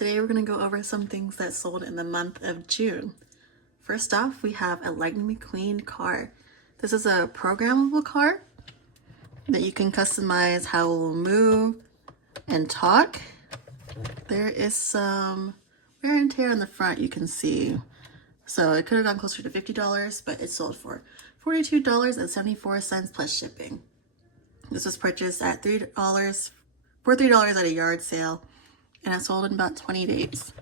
Today we're going to go over some things that sold in the month of June. First off, we have a Lightning McQueen car. This is a programmable car that you can customize how it will move and talk. There is some wear and tear on the front you can see. So it could have gone closer to $50, but it sold for $42.74 plus shipping. This was purchased at $3 at a yard sale, and it sold in about 20 days.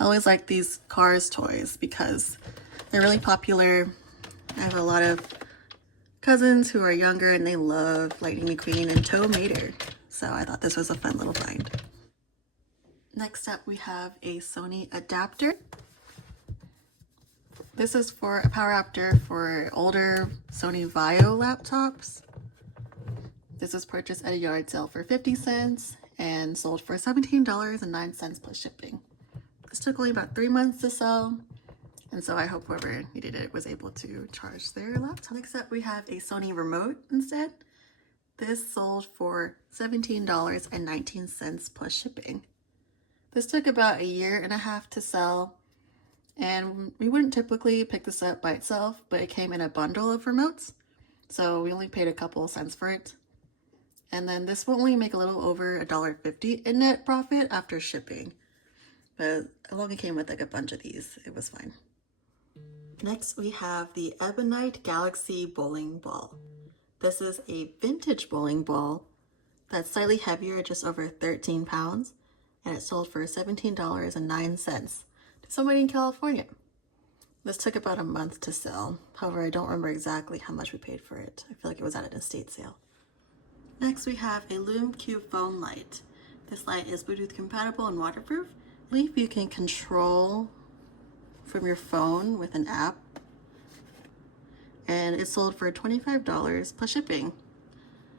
I always like these Cars toys because they're really popular. I have a lot of cousins who are younger and they love Lightning McQueen and Tow Mater. So I thought this was a fun little find. Next up, we have a Sony adapter. This is for a power adapter for older Sony Vaio laptops. This was purchased at a yard sale for 50 cents and sold for $17.09 plus shipping. This took only about 3 months to sell, and so I hope whoever needed it was able to charge their laptop. Next up, we have a Sony remote instead. This sold for $17.19 plus shipping. This took about 1.5 years to sell, and we wouldn't typically pick this up by itself, but it came in a bundle of remotes, so we only paid a couple cents for it. And then this will only make a little over $1.50 in net profit after shipping. But it only came with like a bunch of these. It was fine. Next, we have the Ebonite Galaxy Bowling Ball. This is a vintage bowling ball that's slightly heavier, just over 13 pounds. And it sold for $17.09 to somebody in California. This took about a month to sell. However, I don't remember exactly how much we paid for it. I feel like it was at an estate sale. Next, we have a Lume Cube phone light. This light is Bluetooth compatible and waterproof. I believe you can control from your phone with an app. And it sold for $25 plus shipping.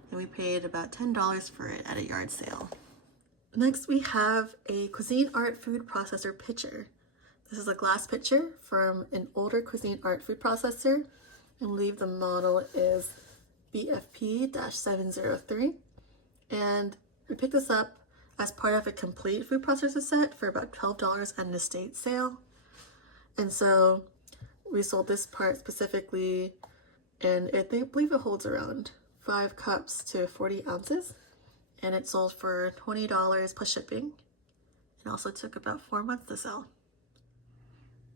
And we paid about $10 for it at a yard sale. Next, we have a Cuisinart food processor pitcher. This is a glass pitcher from an older Cuisinart food processor. I believe the model is BFP-703, and we picked this up as part of a complete food processor set for about $12 at an estate sale. And so we sold this part specifically, and I believe it holds around 5 cups to 40 ounces, and it sold for $20 plus shipping. It also took about 4 months to sell.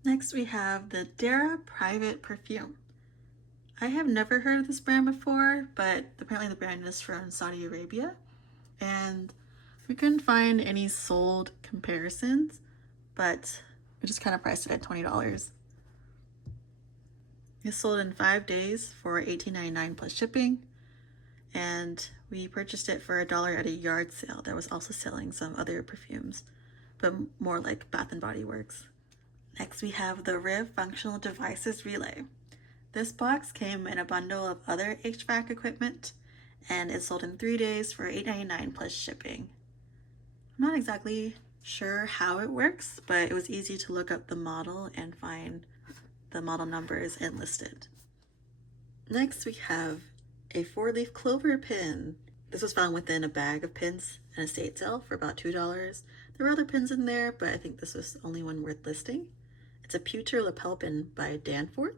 Next, we have the Dara Private Perfume. I have never heard of this brand before, but apparently the brand is from Saudi Arabia, and we couldn't find any sold comparisons, but we just kind of priced it at $20. It sold in 5 days for $18.99 plus shipping, and we purchased it for $1 at a yard sale that was also selling some other perfumes, but more like Bath & Body Works. Next, we have the Riv Functional Devices Relay. This box came in a bundle of other HVAC equipment, and it sold in 3 days for $8.99 plus shipping. I'm not exactly sure how it works, but it was easy to look up the model and find the model numbers and listed. Next, we have a 4-leaf clover pin. This was found within a bag of pins at an estate sale for about $2. There were other pins in there, but I think this was the only one worth listing. It's a pewter lapel pin by Danforth,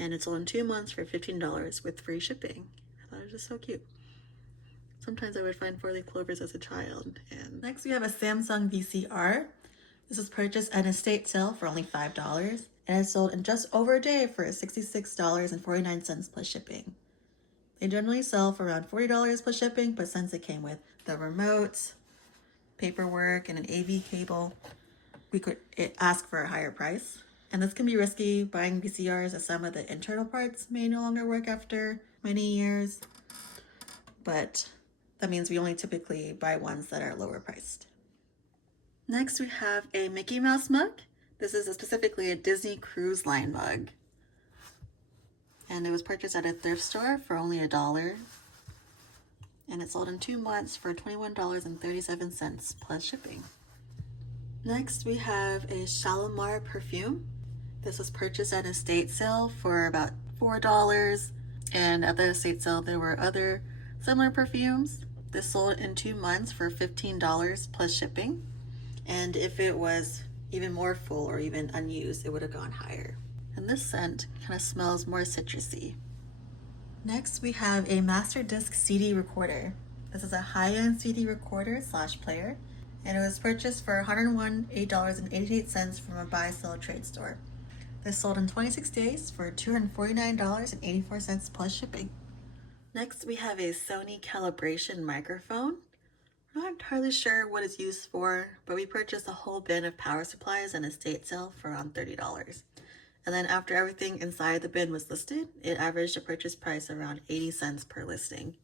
and it's sold in 2 months for $15 with free shipping. I thought it was just so cute. Sometimes I would find 4-leaf clovers as a child. And next, we have a Samsung VCR. This was purchased at an estate sale for only $5, and it sold in just over a day for $66.49 plus shipping. They generally sell for around $40 plus shipping, but since it came with the remote, paperwork, and an AV cable, we could ask for a higher price. And this can be risky buying VCRs as some of the internal parts may no longer work after many years, but that means we only typically buy ones that are lower priced. Next, we have a Mickey Mouse mug. This is specifically a Disney Cruise Line mug, and it was purchased at a thrift store for only $1, and it sold in 2 months for $21.37 plus shipping. Next, we have a Shalimar perfume. This was purchased at an estate sale for about $4, and at the estate sale there were other similar perfumes. This sold in 2 months for $15 plus shipping, And if it was even more full or even unused, it would have gone higher. And this scent kind of smells more citrusy. Next, we have a Master Disc CD recorder. This is a high-end CD recorder / player, and it was purchased for $101.88 from a buy-sell trade store. This sold in 26 days for $249.84 plus shipping. Next, we have a Sony calibration microphone. I'm not entirely sure what it's used for, but we purchased a whole bin of power supplies and estate sale for around $30. And then after everything inside the bin was listed, it averaged a purchase price around 80 cents per listing.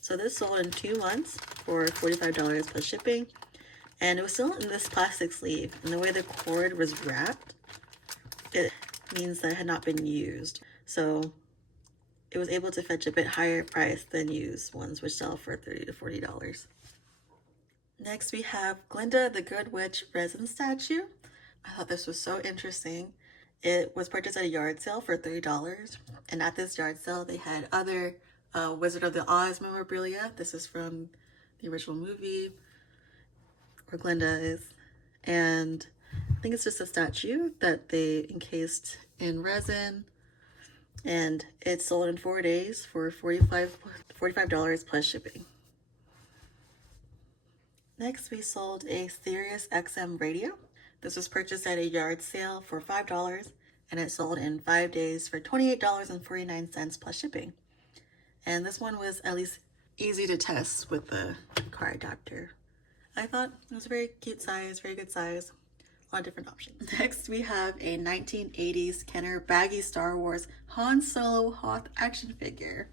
So this sold in 2 months for $45 plus shipping, and it was still in this plastic sleeve. And the way the cord was wrapped, it means that it had not been used. So it was able to fetch a bit higher price than used ones, which sell for $30 to $40. Next, we have Glinda the Good Witch resin statue. I thought this was so interesting. It was purchased at a yard sale for $30, and at this yard sale, they had other Wizard of the Oz memorabilia. This is from the original movie where Glinda is, and I think it's just a statue that they encased in resin, and it sold in 4 days for $45 plus shipping. Next, we sold a Sirius XM radio. This was purchased at a yard sale for $5, and it sold in 5 days for $28.49 plus shipping. And this one was at least easy to test with the car adapter. I thought it was a very cute size, very good size. A lot of different options. Next, we have a 1980s Kenner baggy Star Wars Han Solo Hoth action figure.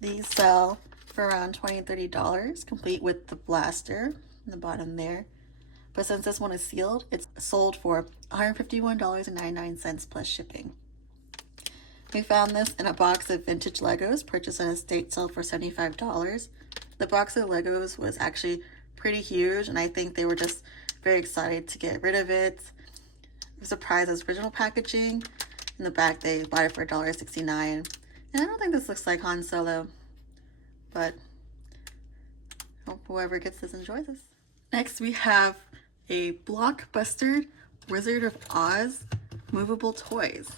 These sell for around $20 and $30, complete with the blaster in the bottom there. But since this one is sealed, it's sold for $151.99 plus shipping. We found this in a box of vintage Legos purchased on a estate sale for $75. The box of Legos was actually pretty huge, and I think they were just very excited to get rid of it. It was a prize as original packaging. In the back, they bought it for $1.69. And I don't think this looks like Han Solo, but hope whoever gets this enjoys this. Next, we have a Blockbuster Wizard of Oz movable toys.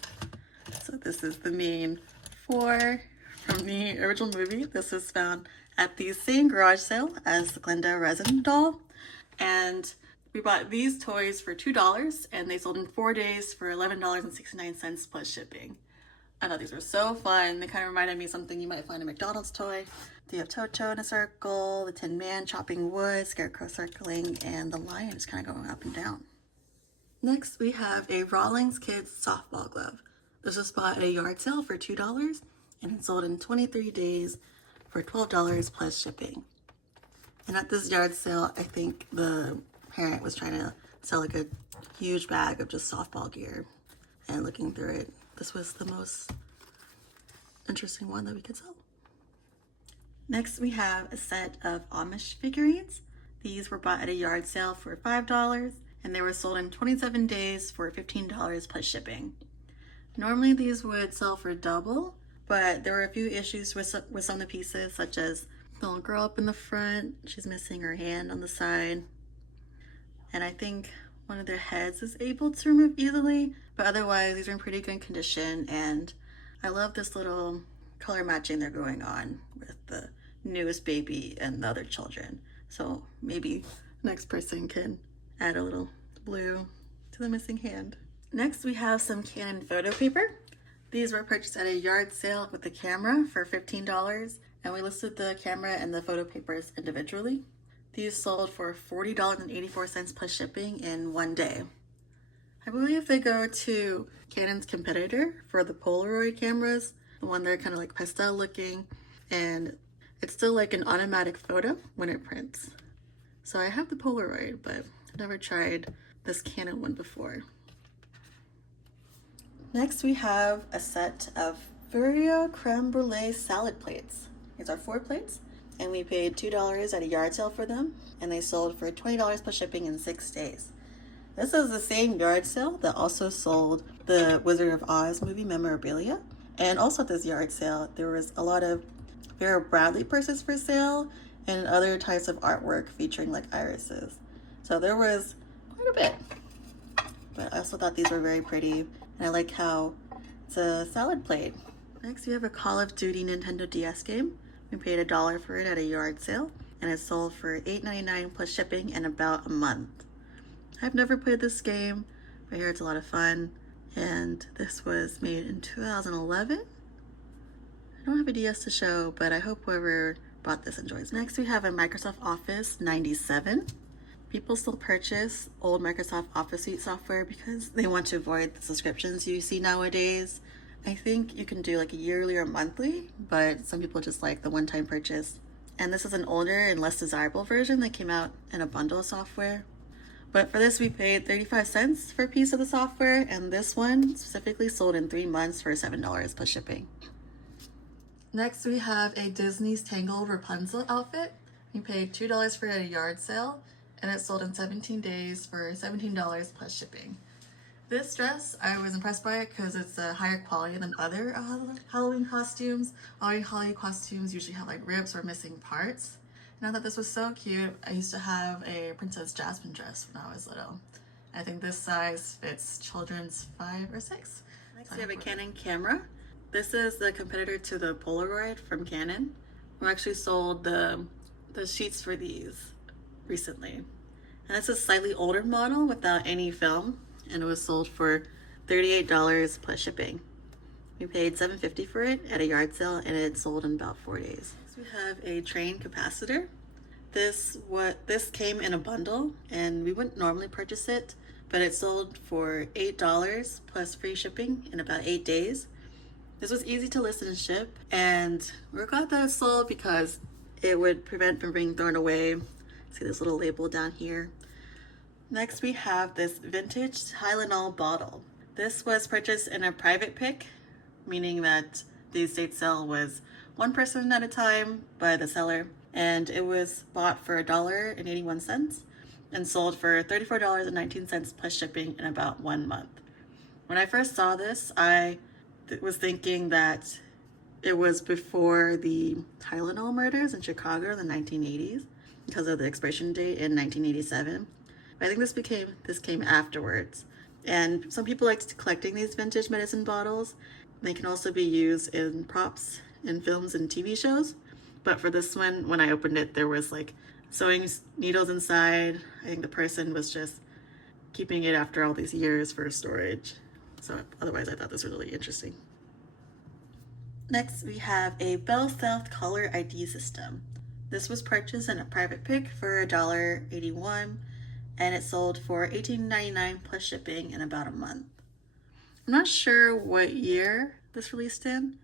So this is the main 4 from the original movie. This was found at the same garage sale as the Glinda resin doll. And we bought these toys for $2, and they sold in 4 days for $11.69 plus shipping. I thought these were so fun. They kind of reminded me of something you might find in a McDonald's toy. You have Toto in a circle, the Tin Man chopping wood, Scarecrow circling, and the lion is kind of going up and down. Next, we have a Rawlings Kids softball glove. This was bought at a yard sale for $2, and it sold in 23 days for $12 plus shipping. And at this yard sale, I think the parent was trying to sell like a huge bag of just softball gear. And looking through it, this was the most interesting one that we could sell. Next, we have a set of Amish figurines. These were bought at a yard sale for $5, and they were sold in 27 days for $15 plus shipping. Normally, these would sell for double, but there were a few issues with some of the pieces, such as the little girl up in the front. She's missing her hand on the side. And I think one of their heads is able to remove easily, but otherwise, these are in pretty good condition. And I love this little color matching they're going on with the newest baby and the other children. So maybe next person can add a little blue to the missing hand. Next, we have some Canon photo paper. These were purchased at a yard sale with the camera for $15, and we listed the camera and the photo papers individually. These sold for $40.84 plus shipping in 1 day. I believe they go to Canon's competitor for the Polaroid cameras, the one they're kind of like pastel looking, and it's still like an automatic photo when it prints. So I have the Polaroid, but I've never tried this Canon one before. Next, we have a set of Furio creme brulee salad plates. These are 4 plates, and we paid $2 at a yard sale for them, and they sold for $20 plus shipping in 6 days. This is the same yard sale that also sold the Wizard of Oz movie memorabilia. And also at this yard sale, there was a lot of Vera Bradley purses for sale and other types of artwork featuring like irises. So there was quite a bit. But I also thought these were very pretty. And I like how it's a salad plate. Next, we have a Call of Duty Nintendo DS game. We paid $1 for it at a yard sale, and it sold for $8.99 plus shipping in about a month. I've never played this game, but I hear it's a lot of fun. And this was made in 2011. I don't have a DS to show, but I hope whoever bought this enjoys it. Next, we have a Microsoft Office 97. People still purchase old Microsoft Office Suite software because they want to avoid the subscriptions you see nowadays. I think you can do like a yearly or monthly, but some people just like the one-time purchase. And this is an older and less desirable version that came out in a bundle of software. But for this, we paid 35 cents for a piece of the software, and this one specifically sold in 3 months for $7 plus shipping. Next, we have a Disney's Tangled Rapunzel outfit. We paid $2 for it at a yard sale, and it sold in 17 days for $17 plus shipping. This dress, I was impressed by it because it's a higher quality than other Halloween costumes. All Halloween costumes usually have like rips or missing parts. And I thought this was so cute. I used to have a Princess Jasmine dress when I was little. I think this size fits children's 5 or 6. Next, we have a Canon camera. This is the competitor to the Polaroid from Canon. We actually sold the sheets for these recently. And it's a slightly older model without any film, and it was sold for $38 plus shipping. We paid $7.50 for it at a yard sale, and it sold in about 4 days. Next, we have a train capacitor. This came in a bundle, and we wouldn't normally purchase it, but it sold for $8 plus free shipping in about 8 days. This was easy to list and ship, and we're glad that it sold because it would prevent from being thrown away. See this little label down here. Next, we have this vintage Tylenol bottle. This was purchased in a private pick, meaning that the estate sale was one person at a time by the seller, and it was bought for $1.81 and sold for $34.19 plus shipping in about 1 month. When I first saw this, I was thinking that it was before the Tylenol murders in Chicago in the 1980s because of the expiration date in 1987. I think this came afterwards. And some people like collecting these vintage medicine bottles. They can also be used in props in films and TV shows. But for this one, when I opened it, there was like sewing needles inside. I think the person was just keeping it after all these years for storage. So otherwise, I thought this was really interesting. Next, we have a Bell South caller ID system. This was purchased in a private pick for $1.81. And it sold for $18.99 plus shipping in about a month. I'm not sure what year this released in,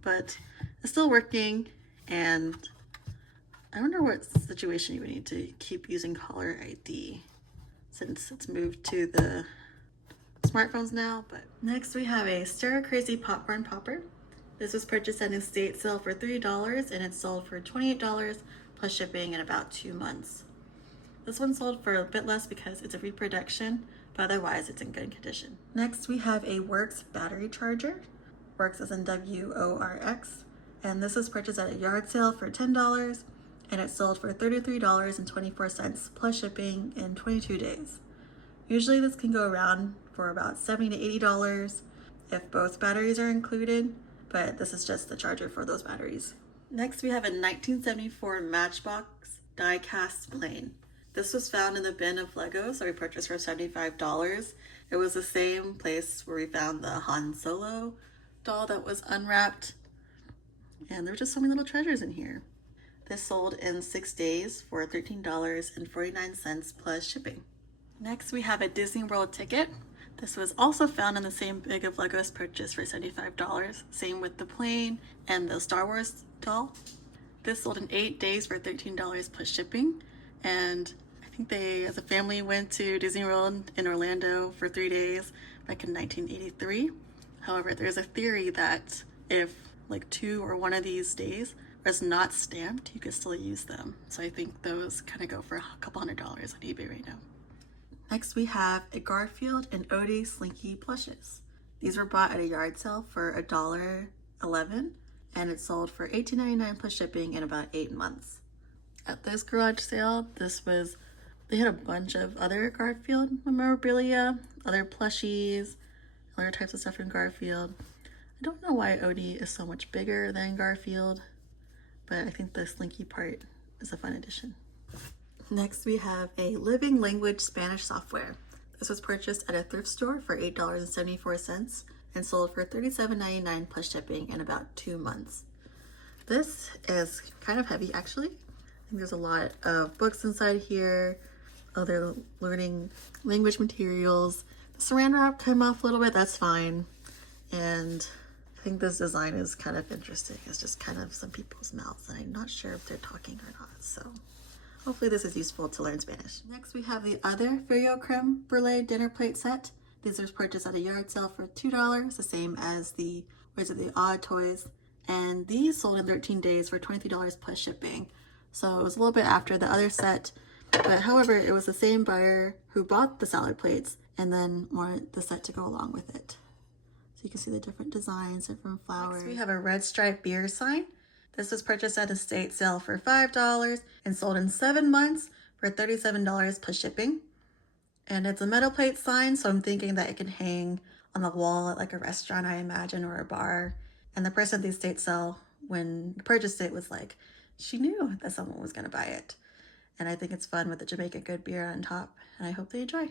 but it's still working, and I wonder what situation you would need to keep using caller ID since it's moved to the smartphones now. But next, we have a Stir Crazy Popcorn Popper. This was purchased at an estate sale for $3, and it sold for $28 plus shipping in about 2 months. This one sold for a bit less because it's a reproduction, but otherwise it's in good condition. Next, we have a Works battery charger. Works as in WORX. And this was purchased at a yard sale for $10, and it sold for $33.24 plus shipping in 22 days. Usually this can go around for about $70 to $80 if both batteries are included, but this is just the charger for those batteries. Next, we have a 1974 Matchbox die-cast plane. This was found in the bin of Legos that we purchased for $75. It was the same place where we found the Han Solo doll that was unwrapped. And there were just so many little treasures in here. This sold in 6 days for $13.49 plus shipping. Next, we have a Disney World ticket. This was also found in the same bag of Legos purchased for $75. Same with the plane and the Star Wars doll. This sold in 8 days for $13 plus shipping. And I think they, as a family, went to Disney World in Orlando for 3 days back in 1983. However, there's a theory that if like 2 or 1 of these days is not stamped, you could still use them. So I think those kind of go for a couple $100 on eBay right now. Next, we have a Garfield and Odie Slinky plushes. These were bought at a yard sale for $1.11, and it sold for $18.99 plus shipping in about 8 months. At this garage sale, this was They had a bunch of other Garfield memorabilia, other plushies, other types of stuff from Garfield. I don't know why Odie is so much bigger than Garfield, but I think the slinky part is a fun addition. Next, we have a living language Spanish software. This was purchased at a thrift store for $8.74 and sold for $37.99 plus shipping in about 2 months. This is kind of heavy, actually. I think there's a lot of books inside here, other learning language materials. The saran wrap came off a little bit, that's fine. And I think this design is kind of interesting. It's just kind of some people's mouths, and I'm not sure if they're talking or not. So hopefully this is useful to learn Spanish. Next, we have the other Frio Creme Brulee dinner plate set. These were purchased at a yard sale for $2, the same as the Wizard of the Odd toys. And these sold in 13 days for $23 plus shipping. So it was a little bit after the other set, but however, it was the same buyer who bought the salad plates and then wanted the set to go along with it. So you can see the different designs, different flowers. Next, we have a red stripe beer sign. This was purchased at a estate sale for $5 and sold in 7 months for $37 plus shipping. And it's a metal plate sign, so I'm thinking that it can hang on the wall at like a restaurant, I imagine, or a bar. And the person at the estate sale, when purchased it, was like, she knew that someone was going to buy it. And I think it's fun with the Jamaican Good beer on top, and I hope they enjoy.